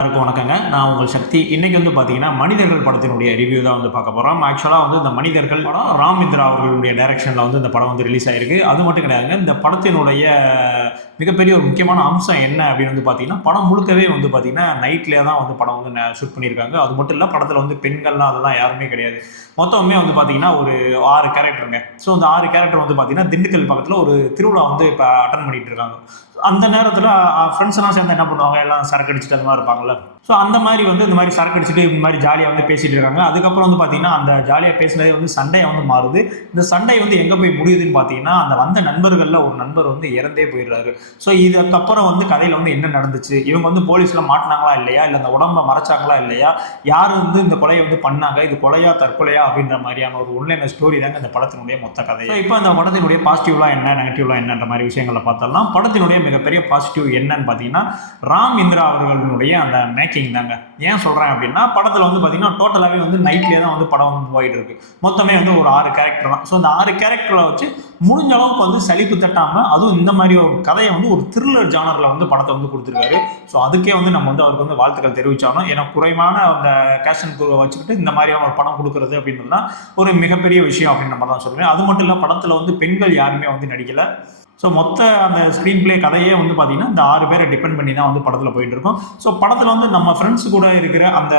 எல்லாருக்கும் வணக்கங்க. நான் உங்கள் சக்தி. இன்னைக்கு வந்து பார்த்தீங்கன்னா மனிதர்கள் படத்தினுடைய ரிவ்யூ தான் வந்து பார்க்க போகிறோம் ஆக்சுவலாக வந்து இந்த மனிதர்கள் படம் ராம் அவர்களுடைய டைரக்ஷனில் வந்து இந்த படம் வந்து ரிலீஸ் ஆயிருக்கு. அது மட்டும் கிடையாதுங்க இந்த படத்தினுடைய மிகப்பெரிய ஒரு முக்கியமான அம்சம் என்ன அப்படின்னு வந்து பார்த்தீங்கன்னா படம் முழுக்கவே வந்து பார்த்தீங்கன்னா நைட்லேயே தான் வந்து படம் வந்து ஷூட் பண்ணியிருக்காங்க. அது மட்டும் இல்லை படத்தில் வந்து பெண்கள்லாம் அதெல்லாம் யாருமே கிடையாது. மொத்தமே வந்து பார்த்தீங்கன்னா ஒரு ஆறு கேரக்டருங்க ஸோ அந்த ஆறு கேரக்டர் வந்து பார்த்தீங்கன்னா திண்டுக்கல் பக்கத்தில் ஒரு திருவிழா வந்து இப்போ அட்டன் பண்ணிட்டு இருக்காங்க. அந்த நேரத்தில் ஃப்ரெண்ட்ஸ் எல்லாம் சேர்ந்து என்ன பண்ணுவாங்க? எல்லாம் சரக்கு அடிச்சுட்டு அந்த மாதிரி இருப்பாங்கல்ல ஸோ அந்த மாதிரி வந்து இந்த மாதிரி சரக்கு அடிச்சுட்டு இந்த மாதிரி ஜாலியாக வந்து பேசிட்டு இருக்காங்க. அதுக்கப்புறம் வந்து பார்த்தீங்கன்னா அந்த ஜாலியாக பேசினதே வந்து சண்டையை வந்து மாறுது. இந்த சண்டை வந்து எங்கே போய் முடியுதுன்னு பார்த்தீங்கன்னா அந்த வந்த நண்பர்களில் ஒரு நண்பர் வந்து இறந்தே போயிடுறாரு. ஸோ இதுக்கப்புறம் வந்து கதையில் வந்து என்ன நடந்துச்சு? இவங்க வந்து போலீஸில் மாட்டினாங்களா இல்லையா? இல்லை அந்த உடம்பை மறைச்சாங்களா இல்லையா? யார் வந்து இந்த கொலையை வந்து பண்ணாங்க? இது கொலையா தற்கொலையா அப்படின்ற மாதிரியான ஒரு உண்மையான ஸ்டோரி தாங்க இந்த படத்தினுடைய மொத்த கதை. ஸோ இப்போ அந்த படத்தினுடைய பாசிட்டிவ்லாம் என்ன நெகட்டிவ்லாம் என்னன்ற மாதிரி விஷயங்களை பார்த்தோம்னா படத்தினுடைய மிகப்பெரிய பாசிட்டிவ் என்னன்னு பார்த்தீங்கன்னா ராம் இந்திரா அவர்களுடைய அந்த மேக்கிங் தாங்க. ஏன் சொல்கிறேன் அப்படின்னா படத்தில் வந்து பார்த்தீங்கன்னா டோட்டலாகவே வந்து நைட்லேயே தான் வந்து படம் வந்து போயிட்டு இருக்கு. மொத்தமே வந்து ஒரு ஆறு கேரக்டர் தான். ஸோ அந்த ஆறு கேரக்டரை வச்சு முடிஞ்ச அளவுக்கு வந்து சலிப்பு தட்டாமல் அதுவும் இந்த மாதிரி ஒரு கதையை வந்து ஒரு த்ரில்லர் ஜானரில் வந்து படத்தை வந்து கொடுத்துருக்காரு. ஸோ அதுக்கே வந்து நம்ம வந்து அவருக்கு வந்து வாழ்த்துக்கள் தெரிவிச்சாலும் ஏன்னா குறைவான அந்த கேஷன் குருவை வச்சுக்கிட்டு இந்த மாதிரியான ஒரு படம் கொடுக்குறது அப்படின்றது தான் ஒரு மிகப்பெரிய விஷயம் அப்படின்னு நம்ம தான் சொல்லுவேன். அது மட்டும் இல்லை படத்தில் வந்து பெண்கள் யாருமே வந்து நடிக்கலை. ஸோ மொத்த அந்த ஸ்க்ரீன் ப்ளே கதையே வந்து பார்த்தீங்கன்னா இந்த ஆறு பேரை டிபெண்ட் பண்ணி தான் வந்து படத்தில் போயிட்டு இருக்கும் ஸோ படத்தில் வந்து நம்ம ஃப்ரெண்ட்ஸ் கூட இருக்கிற அந்த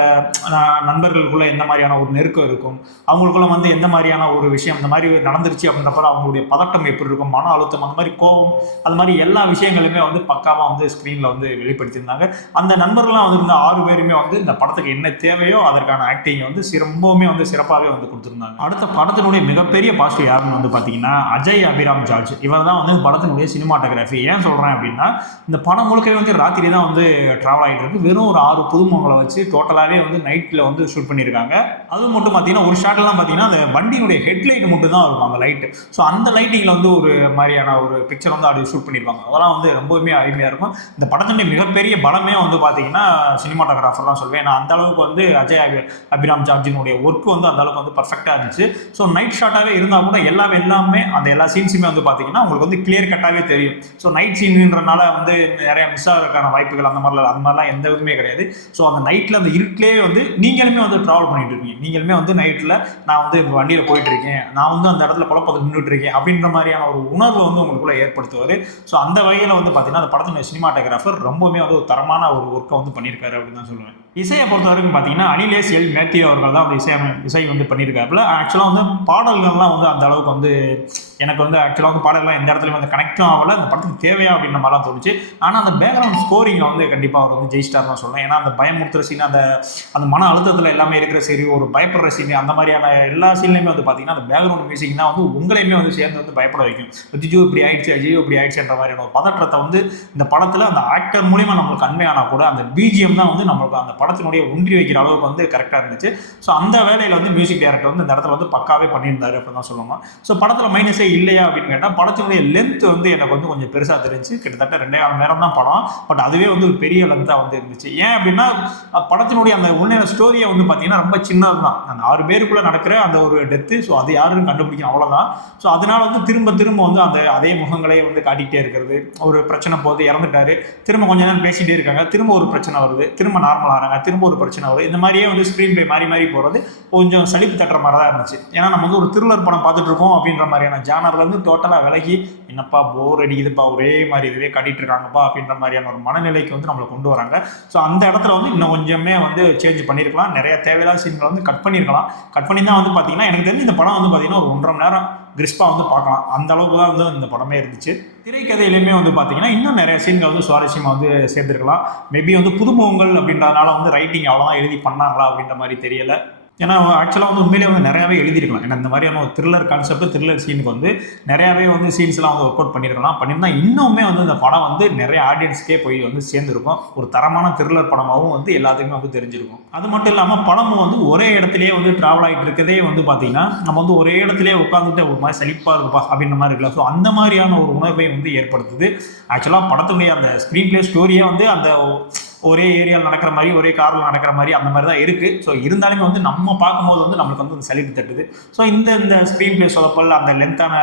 நண்பர்களுக்குள்ள எந்த மாதிரியான ஒரு நெருக்கம் இருக்கும்? அவங்களுக்குள்ள வந்து எந்த மாதிரியான ஒரு விஷயம் இந்த மாதிரி நடந்துருச்சு அப்படின்றப்ப அவங்களுடைய பதட்டம் எப்படி இருக்கும்? மன அழுத்தம் அந்த மாதிரி கோபம் அது மாதிரி எல்லா விஷயங்களுமே வந்து பக்காவாக வந்து ஸ்க்ரீனில் வந்து வெளிப்படுத்தியிருந்தாங்க. அந்த நண்பர்கள்லாம் வந்து இந்த ஆறு பேருமே வந்து இந்த படத்துக்கு என்ன தேவையோ அதற்கான ஆக்டிங் வந்து சிறம்பவுமே வந்து சிறப்பாகவே வந்து கொடுத்துருந்தாங்க. அடுத்த படத்தினுடைய மிகப்பெரிய பாசிட்டிவ் யாருன்னு வந்து பார்த்தீங்கன்னா அஜய் அபிராம் ஜார்ஜ். இவர் தான் வந்து படத்தினுடைய சினிமாட்டோகிராஃபி. ஏன் சொல்கிறேன் அப்படின்னா இந்த படம் முழுக்கவே வந்து ராத்திரி தான் வந்து ட்ராவல் ஆகிட்டு இருக்கு. வெறும் ஒரு ஆறு புதுமுகங்களை வச்சு டோட்டலாகவே வந்து நைட்டில் வந்து ஷூட் பண்ணியிருக்காங்க. அது மட்டும் பார்த்தீங்கன்னா ஒரு ஷாட்லாம் பார்த்தீங்கன்னா அந்த வண்டியினுடைய ஹெட்லைட் மட்டும் தான் இருக்கும் அந்த லைட்டு ஸோ அந்த லைட்டிங்கில் வந்து ஒரு மாதிரியான ஒரு பிக்சர் வந்து அப்படி ஷூட் பண்ணியிருப்பாங்க. அதெல்லாம் வந்து ரொம்பவுமே அருமையாக இருக்கும். இந்த படத்தினுடைய மிகப்பெரிய பலமே வந்து பார்த்தீங்கன்னா சினிமாட்டோகிராஃபர் தான் சொல்வேன். ஏன்னா அந்த அளவுக்கு வந்து அஜய் அபி அபிராம் ஜார்ஜினுடைய ஒர்க் வந்து அந்த அளவுக்கு வந்து பர்ஃபெக்டாக இருந்துச்சு. ஸோ நைட் ஷாட்டாகவே இருந்தால் கூட எல்லாமே எல்லாமே அந்த எல்லா சீன்ஸுமே வந்து பார்த்தீங்கன்னா உங்களுக்கு வந்து கிளியர் கட்டாகவே தெரியும். ஸோ நைட் சீன்ன்றனால வந்து நிறைய மிஸ் ஆகிறதுக்கான வாய்ப்புகள் அந்த மாதிரிலாம் அந்த மாதிரிலாம் எந்த இதுவுமே கிடையாது. ஸோ அந்த நைட்டில் அந்த இருட்டிலே வந்து நீங்களுமே வந்து ட்ராவல் பண்ணிட்டு இருக்கீங்க. நீங்களுமே வந்து நைட்டில் நான் வந்து இப்போ வண்டியில் போயிட்டு இருக்கேன் நான் வந்து அந்த இடத்துல குழப்பத்தில் நின்றுட்டு இருக்கேன் அப்படின்ற மாதிரியான ஒரு உணர்வு வந்து உங்களுக்குள்ள ஏற்படுத்துவார் ஸோ அந்த வகையில் வந்து பார்த்தீங்கன்னா அந்த படத்தினுடைய சினிமாட்டோகிராஃபர் ரொம்பவுமே வந்து ஒரு தரமான ஒரு ஒர்க்கை வந்து பண்ணியிருக்காரு அப்படின்னு தான் சொல்லுவேன். இசையை பொறுத்த வரைக்கும் பார்த்தீங்கன்னா அனிலேஸ் எல் மேத்யூ அவர்கள் தான் வந்து இசை இசை வந்து பண்ணியிருக்காப்புல. ஆக்சுவலாக வந்து பாடல்கள்லாம் வந்து அந்த அளவுக்கு வந்து எனக்கு வந்து ஆக்சுவலாக பாடலாம் எந்த இடத்துலையும் வந்து கனெக்டும் ஆகல. அந்த படத்துக்கு தேவையா அப்படின்ற மாதிரிலாம் தோணுச்சு. ஆனால் அந்த பேக்ரவுண்ட் ஸ்கோரிங்கில் வந்து கண்டிப்பாக அவர் வந்து ஜெயிச்சிட்டார் தான் சொல்லுவேன் ஏன்னா அந்த பயமுறுத்துற சீன் அந்த அந்த மன அழுத்தத்தில் எல்லாமே இருக்கிற சரி ஒரு பயப்படுற சீன் அந்த மாதிரியான எல்லா சீன்லையுமே வந்து பார்த்தீங்கன்னா அந்த பேக்ரவுண்ட் மியூசிக் தான் வந்து உங்களையுமே வந்து சேர்ந்து வந்து பயப்பட வைக்கும். அஜிஜோ இப்படி ஆயிடுச்சு அஜிஜோ இப்படி ஆயிடுச்சுன்ற மாதிரியான ஒரு பதற்றத்தை வந்து இந்த படத்தில் அந்த ஆக்டர் மூலியமாக நம்மளுக்கு கன்வே கூட அந்த பிஜிஎம் தான் வந்து நம்மளுக்கு அந்த படத்தினுடைய ஒன்றி வைக்கிற அளவுக்கு வந்து கரெக்டாக இருந்துச்சு. ஸோ அந்த வேலையில் வந்து மியூசிக் டேரக்டர் வந்து இந்த இடத்துல வந்து பக்காவே பண்ணியிருந்தாரு அப்படின்னு தான் சொல்லணும். ஸோ படத்தில் மைனஸே இல்லையா அப்படின்னு கேட்டால் படத்தினுடைய லென்த் வந்து எனக்கு வந்து கொஞ்சம் பெருசாக தெரிஞ்சு கிட்டத்தட்ட ரெண்டே கால் நேரம் தான் படம். பட் அதுவே வந்து ஒரு பெரிய லென்த்தாக வந்து இருந்துச்சு. ஏன் அப்படின்னா படத்தினுடைய அந்த உண்மையான ஸ்டோரியை வந்து பார்த்தீங்கன்னா ரொம்ப சின்னது தான். அந்த ஆறு பேருக்குள்ளே நடக்கிற அந்த ஒரு டெத்து ஸோ அது யாருன்னு கண்டுபிடிக்கும் அவ்வளோதான் ஸோ அதனால வந்து திரும்ப திரும்ப வந்து அந்த அதே முகங்களே வந்து காட்டிக்கிட்டே இருக்கிறது. ஒரு பிரச்சனை போது இறந்துட்டாரு. திரும்ப கொஞ்ச நேரம் பேசிகிட்டே இருக்காங்க. திரும்ப ஒரு பிரச்சனை வருது. திரும்ப நார்மல் ஆகிறாங்க திரும்ப ஒரு பிரச்சனை வருது. இந்த மாதிரியே வந்து ஸ்க்ரீன் பே மாறி மாறி போகிறது கொஞ்சம் சலிப்பு தட்டுற மாதிரி தான் இருந்துச்சு. ஏன்னா நம்ம வந்து ஒரு த்ரில்லர் படம் பார்த்துட்டு இருக்கோம் அப்படின்ற மாதிரியான ஜானர்ல ஜானர்லேருந்து டோட்டலாக விலகி என்னப்பா போர் அடிக்குதுப்பா ஒரே மாதிரி இதுவே கட்டிட்டு இருக்காங்கப்பா அப்படின்ற மாதிரியான ஒரு மனநிலைக்கு வந்து நம்மளை கொண்டு வராங்க. ஸோ அந்த இடத்துல வந்து இன்னும் கொஞ்சமே வந்து சேஞ்ச் பண்ணியிருக்கலாம். நிறைய தேவையில்லாத சீன்களை வந்து கட் பண்ணியிருக்கலாம். கட் பண்ணி தான் வந்து பார்த்தீங்கன்னா எனக்கு தெரிஞ்சு இந்த படம் வந்து பார்த்தீங்கன்னா ஒரு ஒன்றரை மணி நேரம் கிறிஸ்பா வந்து பார்க்கலாம். அந்த அளவுக்கு தான் வந்து இந்த படமே இருந்துச்சு. திரைக்கதையிலுமே வந்து பார்த்தீங்கன்னா இன்னும் நிறைய சீன்கள் வந்து சுவாரஸ்யமாக வந்து சேர்ந்துருக்கலாம். மேபி வந்து புதுமுகங்கள் அப்படின்றதுனால வந்து ரைட்டிங் அவ்வளோதான் எழுதி பண்ணாங்களா அப்படின்ற மாதிரி தெரியலை. ஏன்னா ஆக்சுவலாக வந்து உண்மையிலேயே வந்து நிறையாவே எழுதியிருக்கலாம். ஏன்னா இந்த மாதிரியான ஒரு த்ரில்லர் கான்செப்ட் த்ரில்லர் சீனுக்கு வந்து நிறையாவே வந்து சீன்ஸ்லாம் வந்து ஒர்க் அவுட் பண்ணியிருக்கலாம். பண்ணியிருந்தா இன்னுமே வந்து இந்த படம் வந்து நிறைய ஆடியன்ஸ்க்கே போய் வந்து சேர்ந்துருக்கும். ஒரு தரமான த்ரில்லர் படமாகவும் வந்து எல்லாத்துக்குமே வந்து தெரிஞ்சிருக்கும். அது மட்டும் இல்லாமல் படமும் வந்து ஒரே இடத்துலேயே வந்து ட்ராவல் ஆகிட்டு இருக்கதே வந்து பார்த்தீங்கன்னா நம்ம வந்து ஒரே இடத்துலேயே உட்காந்துட்டு ஒரு மாதிரி சலிப்பாக இருக்குப்பா அப்படின்ற மாதிரி இருக்கலாம் ஸோ அந்த மாதிரியான ஒரு உணர்வை வந்து ஏற்படுத்துது. ஆக்சுவலாக படத்துடைய அந்த ஸ்க்ரீன் பிளே ஸ்டோரியே வந்து அந்த ஒரே ஏரியாவில் நடக்கிற மாதிரி ஒரே காரில் நடக்கிற மாதிரி அந்த மாதிரி தான் இருக்குது ஸோ இருந்தாலுமே வந்து நம்ம பார்க்கும்போது வந்து நம்மளுக்கு வந்து அந்த சலிப்பு தட்டுது. ஸோ இந்த இந்த ஸ்க்ரீன் பிளே சொதப்பல் அந்த லென்த்தான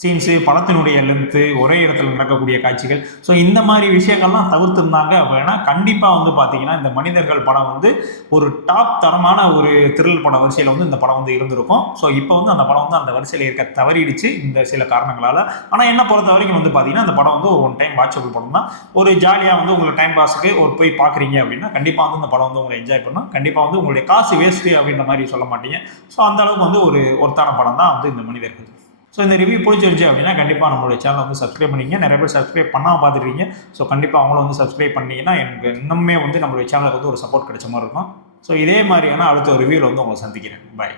சீன்ஸு படத்தினுடைய லென்த்து ஒரே இடத்துல நடக்கக்கூடிய காட்சிகள். ஸோ இந்த மாதிரி விஷயங்கள்லாம் தவிர்த்திருந்தாங்க அப்படின்னா கண்டிப்பாக வந்து பார்த்தீங்கன்னா இந்த மனிதர்கள் படம் வந்து ஒரு டாப் தரமான ஒரு த்ரில் பட வரிசையில் வந்து இந்த படம் வந்து இருந்திருக்கும். ஸோ இப்போ வந்து அந்த படம் வந்து அந்த வரிசையில் இருக்க தவறிடுச்சு இந்த சில காரணங்களால். ஆனால் என்ன பொறுத்த வரைக்கும் வந்து பார்த்தீங்கன்னா அந்த படம் வந்து ஒரு ஒன் டைம் வாட்சபிள் படம் தான். ஒரு ஜாலியாக வந்து உங்களை டைம் பாஸுக்கு ஒரு போய் பார்க்குறீங்க அப்படின்னா கண்டிப்பாக வந்து இந்த படம் வந்து உங்களை என்ஜாய் பண்ணும். கண்டிப்பாக வந்து உங்களுடைய காசு வேஸ்ட்டு அப்படின்ற மாதிரி சொல்ல மாட்டீங்க. ஸோ அந்த அளவுக்கு வந்து ஒரு ஒருத்தான படம் தான் வந்து இந்த மனிதர்கள். ஸோ இந்த ரிவ்யூ பிடிச்சிருச்சு அப்படின்னா கண்டிப்பாக நம்மளுடைய சேனலை வந்து சப்ஸ்கிரைப் பண்ணிங்க நிறைய பேர் சப்ஸ்கிரைப் பண்ணாமல் பார்த்துருக்கீங்க. ஸோ கண்டிப்பாக அவங்களும் வந்து சப்ஸ்கிரைப் பண்ணிங்கன்னா எனக்கு இன்னுமே வந்து நம்மளுடைய சேனலுக்கு வந்து ஒரு சப்போர்ட் கிடைச்ச மாதிரி இருக்கும். ஸோ இதே மாதிரியான அடுத்த ஒரு ரிவ்யூவில் வந்து உங்களை சந்திக்கிறேன். பாய்